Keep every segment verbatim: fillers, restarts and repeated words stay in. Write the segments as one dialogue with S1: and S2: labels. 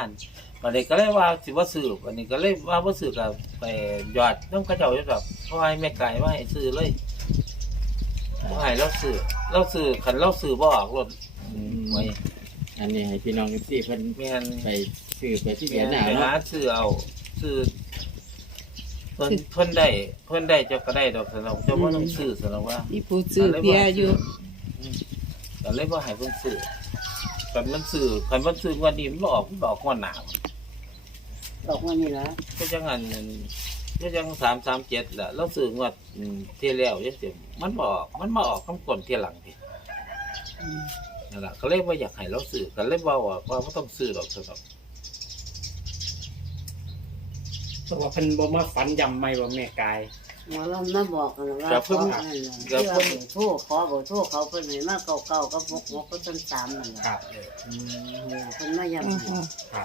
S1: านวันนี้ก็เลยว่าสิว่าซื้อวันนี้ก็เลยว่าบ่ซื้อก็ไปยอดน้ำกระเจ้าอยู่ดอกเพราะให้แม่ไก่ว่าให้ซื้อเลยบ่ให้เราซื้อเราซื้อคันเราซื้อบ่ออกรถไว้
S2: อันนี้ให้พี่น้องที่เพิ่น
S1: แม่น
S2: ไปซื้อไปที่
S1: แม่
S2: เบีย
S1: น
S2: ร์หน้า
S1: ไปหา
S2: เนาะ
S1: ซื้อเอาซื้อเพิ่นเพิ่นได้เพิ่นได้เจ้าก็ได้ดอกสนองเจ้าบ่ต้องซื้อสนองว่า
S3: มีผู้ซื้อเบียร์อยู่
S1: ก็เลยบ่ให้เพิ่นซื้อคันมันซื้อคันมันซื้อวันนี้มันบ่ออกมันบ่ออกงวดหน้า
S4: ดอกมันนี่ละ
S1: ก็จังอันก็จังสามสามเจ็ดแหละเราซื้องวดอืมที่แล้วยังสิมันบออกมันมาออกคำกลนที่หลังพี่นั่นแหละเขาเรียกว่าอยากให้เราซื้อก็เลยว่าว่าว่าไม่ต้องซื้อหรอกสำหรับ
S5: แต่ว่าเพิ่นบ่มาฝันยำไม่ว่าแม่กาย
S4: หมอเรามาบอกกันว่าขอนั่นแหละที่ว่าเบอร์โทรขอเบอร์โทรเขาเพิ่นให้มาเก่าๆก็พกหัวก็ต้นสามนั่นแหละ
S5: ครับ
S4: เพิ่นมาย้ำให้
S5: ครับ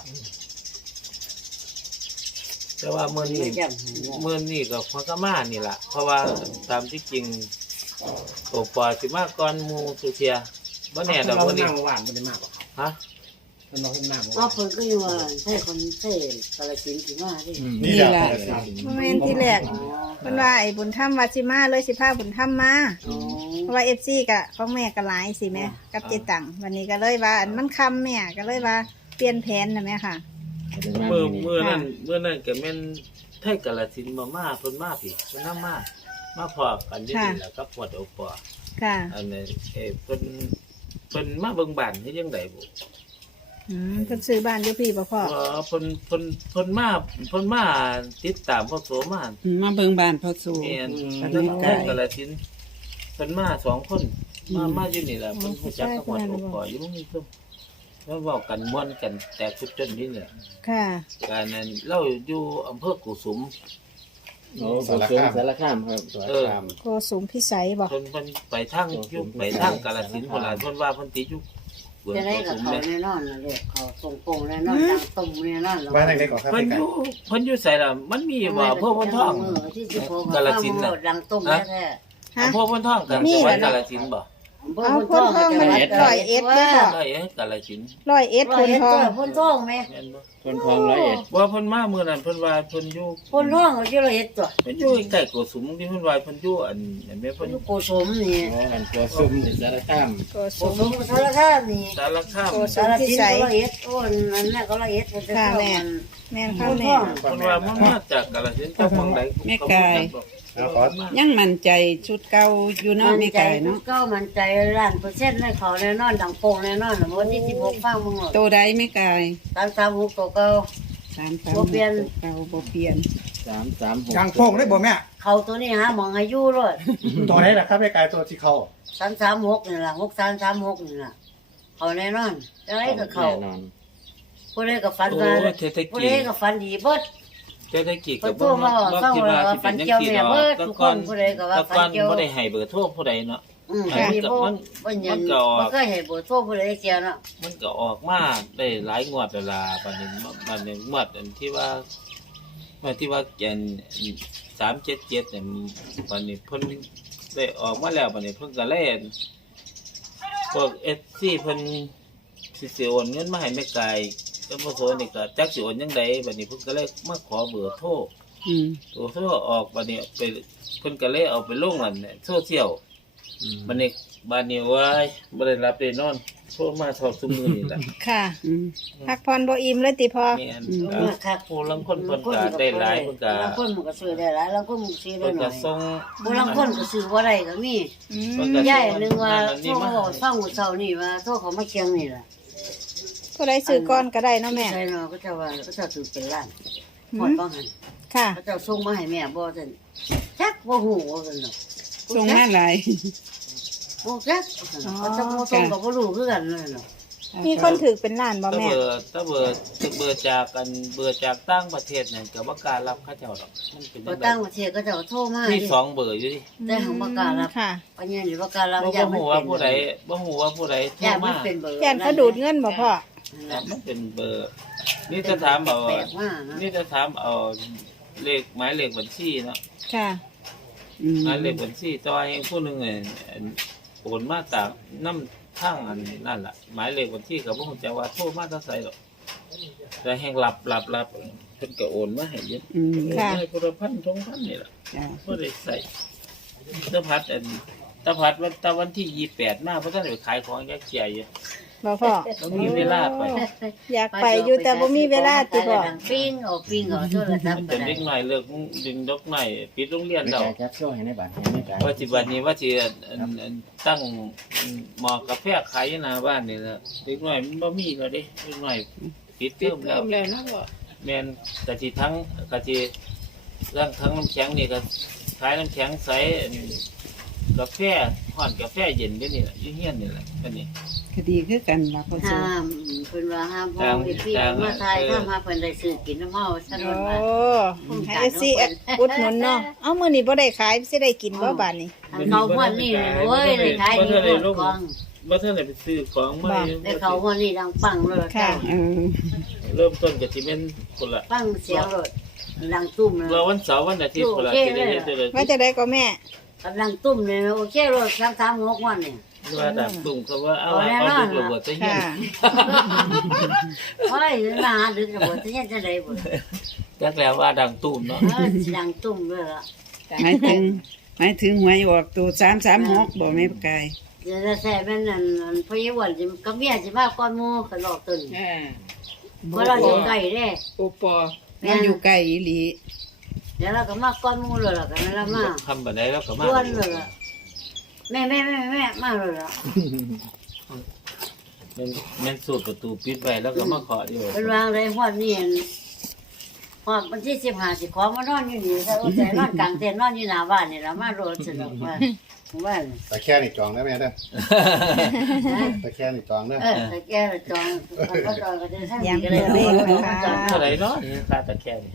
S1: แต่ว่าเมื่อ
S4: เพิ่น
S1: นี้
S4: มาย้ำให้
S1: เมื่อนี้ก็พอกมานี่แหละเพราะว่าตามที่จริงโอปอสิมาก่อนหมูสุเทียบ่แน่ดอก
S5: เรา
S1: วันนี้
S5: นั่งหวานบ่ได้มากกว่าครับ
S1: ฮะ
S5: เพิ่นเราเพิ่นนั่ง
S4: อ๋อเพิ่นก็อยู่ว่าใช่คนใช่กาฬสินธุ์สิมาดิ
S3: นี่แหละ
S5: ครับ
S3: โมเมนต์ที่แรก
S4: อ๋อ
S3: เพิ่นว่าไอ้บุญธรรมวาสิมาเลยสิพาบุญธรรมมา
S4: อ๋อ
S3: เพราะว่า เอฟ ซี ก็ของแม่ก็หลายสิแม่กับเจตังวันนี้ก็เลยว่าอันมันคำแม่ก็เลยว่าเปลี่ยนแผนนะแม่ค่ะ
S1: เมื่อเมื่อนั้นเมื่อนั้นก็แม่นไทยกาฬสินธุ์มามาเพิ่นมาพี่เพิ่นนำมามาพอกันอยู่นี่แหละกับปวดโอปอ
S3: ค่ะ
S1: อันนี้เอ้เพิ่นเพิ่นมาเบิ่งบ้านเฮ็ดจังไดบ่
S3: อืมเพิ่นซื้อบ้านอยู่พี่บ่พ่อ
S1: เออเพิ่นเพิ่นเพิ่นมาเพิ่นมาติดตามพ่อโสมา
S3: อืมมาเบิ่งบ้านพ่อสู่
S1: แม่น
S3: อัน
S1: เพิ่
S3: นี้
S1: น
S3: ไกล
S1: เพิ่นกาฬสินธุ์เพิ่นมาสองคนมามาอยู่นี่แหละเพิ่นรู้จักกับวัดโอปออยู่นี่ซุ่มแล้วเว้ากันม่วนกันแต่ทุกจนนี่แหละ
S3: ค่ะ
S1: การนั้นเราอยู่อำเภอกุสุม
S2: โอ้สารคามสารคามครับ
S1: เออ
S3: โกสุมพิสัยบ่
S1: เพิ่นเพิ่นไปทางอยู่ไปทางกาฬสินธุ์พุ่นล่ะเพิ่นว่าเพิ่นติดอยู่เบื้อง
S4: จะได้
S1: กุ
S4: กับ
S1: สุม
S4: เขา
S1: แม่
S4: แน่นอนนะเด็กเขาตรงโป่งแน่นอนดังตุ่มแน่นอนแล้ว
S5: บ้านไหนก่อนครับ
S1: เพิ่นอยู่เพิ่นอยู่ไสล่ะมันมีบ่อำเภอพนทอง
S4: ที่สิบหก
S1: กาฬสินธุ์น่ะ
S4: ดังตุ่มแท้
S3: ฮะ
S1: อำเภอพนทองกันจังหวัดกาฬสินธุ์บ่
S3: เอาพ่นทองมันร้อยเอ็ดเด้อบ่
S1: ได้เอ้กาฬสินธุ์
S3: ร้อยเอ็ด
S4: ร้
S3: พ่
S4: อย
S3: น
S4: เอ็ด
S3: ทอง
S4: พ่นทองไหม
S1: แม่นบ่
S2: คนทองร้อยเอ็ด
S1: ว่าเพิ่นมามื้อนั้นเพิ่นว่าเพิ่นอยู่
S4: พ่นทองเขาจะร้อยเอ็ดตัว
S1: เพิ่นอยู่ใกล้โกสุมที่เพิ่นว่าเพิ่นอยู่อันอันแม่
S4: พ่
S1: เพิ่
S4: น
S1: น
S4: ลูกโกสมนี่
S2: โอ้อันตัวซุ่มนี่สารคาม
S3: โก
S4: โก
S3: สุม
S4: สมสารคามนี่
S1: สารคาม
S3: โกสุ
S4: สารสินก็ร้อยเอ็ดโอ้นั่นน่ะก็ร้อยเอ็ดเพิ่นจะเข้ามัน
S3: แม่นค่ะ
S4: พ่นท
S3: แม่
S4: อง
S1: เพิ่นว่ามันมาจากกาฬสินธุ์จากฝั่งใด
S3: แม่กาย
S5: แล้วขอ
S3: ยังมั่นใจชุดเก่าอยู่เนาะ
S4: มัน
S3: แม่
S4: ใจ
S3: ไก่เนาะ
S4: ก็มันใจล้านเปอร์เซ็นต์ให้เขาแน่นอนดังโป่งแน่นอนวันที่สิบหกฟังมึงหมด
S3: โตได้แม่ไก่
S4: ตามสามหกตัวเก่า
S3: สามสาม
S4: บ่เปลี่ยน
S3: เก่าบ่เปลี่ยน
S2: สามสามหก
S5: กลางโป่งได้บ่แม่
S4: เขาตัวนี้หาหมองอายุเลย
S5: ตัวไหนล่ะครับแม่กายตัวที่เข้า
S4: สามสามหกนี่ล่ะหกสามสามหกนี่ล่ะเขาแน่นอนอะไรก็เขา
S2: แน่นอน
S4: ผู้ใดก็ฝัน
S1: โอ้
S4: ว่า
S1: เทศ
S4: ผู้
S1: กิ
S4: ใด
S1: จ
S4: ก็ฝันดีเบิด
S1: เทศกิจ
S4: เพิ่
S1: ก็
S4: น
S1: บ่
S4: โทรมา
S1: บ่
S4: ฟัง
S1: คิด
S4: ว่า
S1: ว่าสิ
S4: ฝั
S1: เป็น
S4: น
S1: จัง
S4: เกี่ยว
S1: ซี่
S4: แม่
S1: ดอก
S4: เบิด
S1: แต่
S4: ทุกค
S1: ก่อน
S4: นผู้ใดก็ว่า
S1: แต่
S4: ฝั
S1: ก่อน น
S4: เกี่ยว
S1: บ่ได้ให้เบอร์โทรผู้ใดเนาะ
S4: อืมอันนี้บ่บ่ยันบ่เคยให้บ่โทรผู้ใดเกี่ยวเนาะ
S1: มันก็ออกมาได้หลายงวดเวลาบัดนี้บัดนี้งวดอันที่ว่าว่าที่ว่าแกนสามเจ็ดเจ็ดเนี่ยบัดนี้เพิ่นได้ออกมาแล้วบัดนี้เพิ่นก็เล่นพวกเอสซีเพิ่นสิสิโอนเงินมาให้แม่ไก่ก็บ่โซนี่ก็จักสิโอนจังไดบัดนี้เพิ่นก็เลยมาขอเบอร์โทร
S3: อืม
S1: ตัวโทรออกบัดนี้ไปเพิ่นก็เลยเอาไปลงอันเนี่ยโซเชียล
S2: อืม
S1: บัดนี้บัดนี้ว้ายบ่ได้รับได้นอนโทรมาทอดซุมื้อนี่ล่ะ
S3: ค่ะอืมพักผ่อนบ่อิ่มเลยติพ่อ
S1: แม่น
S4: มาคัก
S1: ผู้ลังคนเพิ่นก็ได้หลายเพิ่นก็
S4: บางคนมันก็ซื้อได้หลายบางคนมันซื้อได้
S1: เพิ่น
S4: น้
S1: ก็
S4: อย
S1: ส่ง
S4: บ่ลางคนก็ซื้อบ่ได้ก็มี
S3: อื
S1: เพิ่น
S3: ม
S1: ก็
S4: ยายนึงว่าโทรมาบอกฟังมื้อเช้านี่ว่าโทรเขามาเคียงนี่ล่ะ
S3: ผู้ใดซื้อก่อนก็ได้เนาะแม่
S4: ใช่เนาะก็จะว่าก็จะถือเป็นล้าน
S3: อื
S4: หมด
S3: ม
S4: บ้างหัน
S3: ค่ะ
S4: ก็จะส่งมาให้แม่บ่ซั่นจักบ่ฮู้ว่าซั่นเนาะ
S3: ส่งมาหลาย
S4: บ่จักเขาจะบ่ส่งก็บ่รู้คือกันเลยเนาะ
S3: มีคนถือเป็นล้านบ่
S1: ถ้า
S3: แม่
S1: เบอร์ถ้าเบอร์ถ้าเบอร์จากกันเบอร์จากต่างประเทศเนี่ยก็บ่กล้ารับเขาเจ้าดอกมันเป็น
S4: บ่
S1: จังได
S4: ต่างประเทศก็จะโทรมา
S1: มี
S4: ดิ
S1: สองเบอร์อยู่ดิ
S4: แต่ของบ่กล้ารับ
S3: ค่ะ
S4: ปัญญานี่บ่กล้ารับ
S1: บ่
S4: ย่า
S1: บ่
S4: มัน
S1: ฮู้ว่า
S4: เป็น
S1: ผู้ใดบ่ฮู้ว่าผู้ใดโทร
S4: ย่ามั
S1: มาน
S4: เป็นเบอร์
S3: ย่านเขาดูดเงินบ่พ่อ
S1: แต่มันเป็นเบอร์ นี่จะถามเอา
S4: แปลกมากนะ
S1: นี่จะถามเอาเลขหมายเลขบัญชีเนาะ
S3: ค่ะอืม
S1: หมายเลขบัญชีแต่ว่าให้ผู้หนึงเนี่ยโอนมาจากน้ำทางอันนั่นล่ะหมายเลขบัญชีก็บ่ฮู้จักว่าโทรมาทางไสหรอกแล้วแห่งรับรับรับเพิ่นก็โอนมาให้เยอะ
S6: อืม
S3: ค่ะ
S1: ให้คนละพันสองพันนี่แหละ
S6: จ้ะ
S1: ก็ได้ใส่ตะพัดอันตะพัดวันตะวันที่ยี่สิบแปดมาเพราะท่านไปขายของแยกเกียอยู่
S3: บ่พ่อ
S1: บ่มีเวลาไป
S3: อยากไปอยู่แต่บ่มีเวลาติบ่
S4: ดังปิ้งเอาปิ้งเอาโทรศัพท์
S1: เป็นเด็กหน่อยเลิกดึงดอกหน่อยปิดโรงเรียน
S2: ไม่
S1: แล้ว
S2: ไก่จับโซ่ให้ในบ้านให้ในไก่
S1: ว่าสิบัดนี้ว่าสิอันอันอันตั้งหมอกาแฟขายอยู่หน้าบ้านนี่แหละเด็กหน่อยมันบ่มีแล้วเด้เด็กหน่อยปิดเทอมแล้ว
S6: แล้วนะบ่
S1: แม่นกะสิทั้งกะสิเรื่องทั้งน้ำแข็งนี่ก็ขายน้ำแข็งใสอันกาแฟฮ้อนกาแฟเย็นเด้นี่แหละอยู่เฮียนนี่แหละอันนี้
S6: คดีคือกันล่ะพ่อสู
S4: ห้ามเพิ่นว่าห้ามพ่อพี่พี่มาทายถ้ามาเพิ่นได้ซื้อกินน้ำเมาซั่น
S3: โอ้
S4: ว่า
S3: ให้เอฟซีอุดหนุนเนาะเอ้ามื้อนี้บ่ได้ขายสิได้กินบ่บาดนี้
S4: อันเขาม่วนนี่โอ้ยได้ขายดีหมดกอง
S1: บ่ทันได้ไปซื้อของมาอยู่
S4: ได้เขาม่วนนี่ดังปังเลย
S3: ค่ะ
S6: เออ
S1: เริ่มต้นก็สิเป็นคนละ
S4: ปังเสียงรถดังตุ้มเลย
S1: ว่าวันเสาร์วันอาทิตย์คนละสิได้เฮ็ดได้เลย
S3: ว่าจะได้ก็แม่
S4: กำลังตุ้มเลยโอเครถสามสามหกวันเนี่ย
S1: ว่าดักตุ่มก็ว่าเอาเอาลูกระเบิดจะเฮีย
S3: ค่ะ
S1: น
S4: เฮ้ยมาหาดึกระเบิดจะยังจะได้บ่
S1: จักแล้วว่าดังตุ่มเนาะ
S4: เออดังตุ้มเลยล่ะ
S6: หมายถึงหมายถึงหวยออกตัวสามสามหกบ่แม่ไก่
S4: เดี๋ยวจะแซ่เป็นนั่นพยาวันสิกับเมียสิมาก่อนหมู่ก็หลอกตึน
S6: เออ
S4: เพราะเราอยู่ใกล้เด้
S6: โอปอเราอยู่ไกลอีหลี
S4: เดี๋ยวเราก็มาก่อนหมู่เลยล่ะกันแล้วมา
S1: ทำบัดใดแล้วก็มา
S4: ด้วนเลยล่ะแม่แม่แม่แม่มาเลยล่ะ
S1: มันมันสูดประตูปิดไว้แล้วก็มาเคาะอยู่
S4: เป็นวางเลยฮอดนี่ฮอดวันที่สิบห้าสิขอมานอนอยู่นี่ซะว่าแต่นอนกลางเต็นท์นอนอยู่หน้าบ้านนี่ล่ะมาโรดสนุกว่าว่า
S7: แต่แค่นี่จองได้ไหมเด้อแต่แค่นี่จองเด้อ
S4: เออแต่แกละจองก็จองก็จะทำ
S3: ย้ำ
S4: ก็
S3: ตั
S4: ได้
S3: วเลขนะคะ
S1: เท่าไหร่เนาะนี่ค่าตะแคง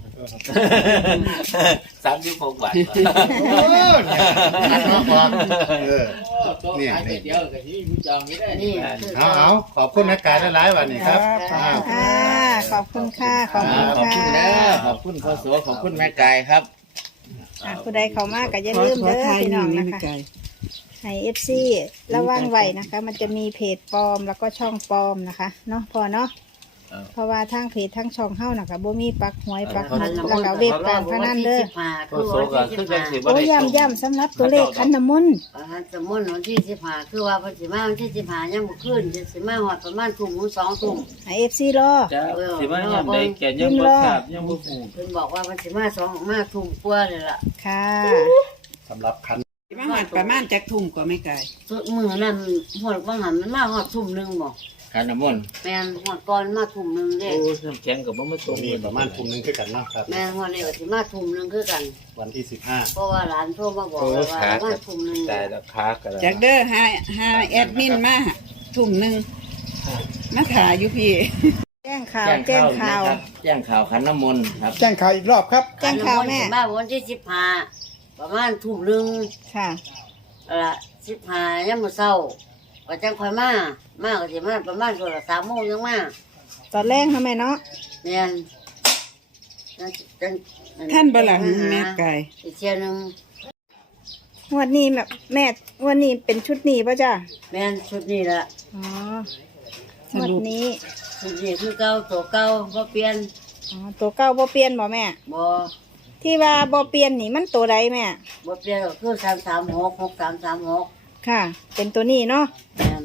S1: สามสิบหกบาท
S7: โอ้ยหันมาก่อนเออ
S2: เนี่ยเดียวกับที่ผู้จองไม่ได้
S4: นี่
S7: เอาเอาขอบคุณนักการหลายๆวันนี้ครับอ้าว
S3: อ่าขอบคุณค่ะขอบ
S2: อ่า
S3: คุณ
S2: ขอบคุณ
S3: ค่ะ
S2: เด้อขอบคุณพ่อโสขอบคุณแม่ไก่ครับ
S3: อ่ะผู้ใดเข้ามาก็อย่า
S6: ขอ
S3: ลืม
S6: ขอ
S3: เด้อ
S6: ทาย
S3: พี่
S6: ห
S3: น้
S6: นึ่
S3: อง ง
S6: แม่
S3: นะคะ
S6: ไก่
S3: ให้เอฟซีระวังไว้นะคะ มันจะมีเพจปลอมแล้วก็ช่องปลอมนะคะเนาะพอเนาะเพราะว่าทางเพจทั้งช่องเฮานะคะบ่มีปักหวยปักหมุดแล้วก็เว็บการพนันเด้อ
S1: ก็โซก็คือจังสิบ่
S3: โอ้
S1: ได้
S3: ย้ำย้ำสำหรับตัวเลขขันน้ำมนต์
S4: สมมุติวันที่สิบห้าคือว่าวันสิมาวันที่สิบห้ายังบ่ขึ้นจะสิมาฮอดประมาณทุ่มถึงสองทุ่ม
S3: ให้เอฟซีรอ
S1: จ้าสิว่ายามใดแกยังบ่ทราบยังบ่ฮู้
S4: เพิ่นบอกว่าวันสิมาสองมาทุ่มกว่าเลยล่ะ
S3: ค่ะ
S7: สำหรับคัน
S6: มาหัดประมาณจักทุ่มกว่าแม่ไก่
S4: สุดมื้อนั้นฮอดบ่หันมันมาฮอดทุ่มหนึงบ่
S2: ขันน้ำมนต์
S4: แม่นฮอดก่อนมาทุ่มหนึงเด้
S1: โอ้น้ำแข็งก็บ่มาต
S7: ต
S1: ร
S7: รง งนี้ประมาณทุ่มหนึงคือกันเนาะครับ
S4: แม่นฮอดนี่ก็สิมาทุ่มหนึงคือกัน
S7: วันที่สิบห้า
S4: เพราะว่าหลานโทรมาบอก
S1: โอ้
S4: ว่า
S1: ขา
S4: มา
S1: ก็
S4: ทุ่มหนึง
S1: ตายแล้วขาก็แล้ว
S6: จากเด้อหาหาแอดมินมาทุ่มหนึ่งมาถ่ายอยู่พี่
S3: แจ้งข่าวแจ้งข่าว
S2: นะครับแจ้งข่าวขันน้ำมนต์ครับ
S5: แจ้งข่าวอีกรอบครับ
S3: แจ้งข่าวแม่
S4: มาวันที่สิบห้าประมาณทุ่มหนึง
S3: ค่ะ
S4: เอาละสิบห้ายามมื้อเช้าก็จังค่อยมามาก็สิมาประมาณตัวละสามโมงยังมา
S3: ตอนแรกทำไมเนาะ
S4: แม่นจังจัง
S6: ท่านบลังแม่ไก่
S4: อีกเที่ยหนึง
S3: งวันนี้แบบแม่งวันนี้เป็นชุดนี้ป่ะจ้ะ
S4: แม่นชุดนี้ละ
S3: อ๋อ
S6: ส
S3: งวัน
S6: รุป
S3: นี้
S4: ชุดนี้คือเก่าตัวเก่าบ่เปลี่ยน
S3: อ๋อตัวเก้าบ่เปลี่ยนบ่แม่
S4: บ่
S3: ที่ว่าบ่เปลี่ยนนี่มันตัวใดแม่
S4: บ่เปลี่ยนก็คือสามสามหกหกสามสามหก
S3: ค่ะ เป็นตัวนี้เนาะ
S4: แม่น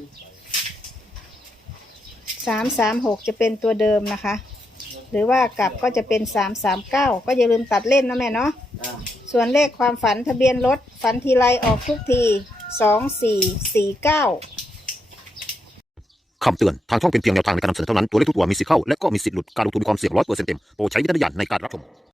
S3: สามสามหกจะเป็นตัวเดิมนะคะ หรือว่ากลับก็จะเป็นสามสามเก้าก็อย่าลืมตัดเล่นนะแม่เนาะ
S4: อ่า
S3: ส่วนเลขความฝันทะเบียนรถฝันทีไรออกทุกทีสองสี่สี่เก้า
S8: คำเตือน ทางช่องเป็นเพียงแนวทางในการนำเสนอเท่านั้น ตัวเลขทุกตัวมีสิทธิ์เข้า และก็มีสิทธิ์หลุด การลงทุนมีความเสี่ยงร้อยเปอร์เซ็นต์เต็ม โปรดใช้วิจารณญาณในการรับชม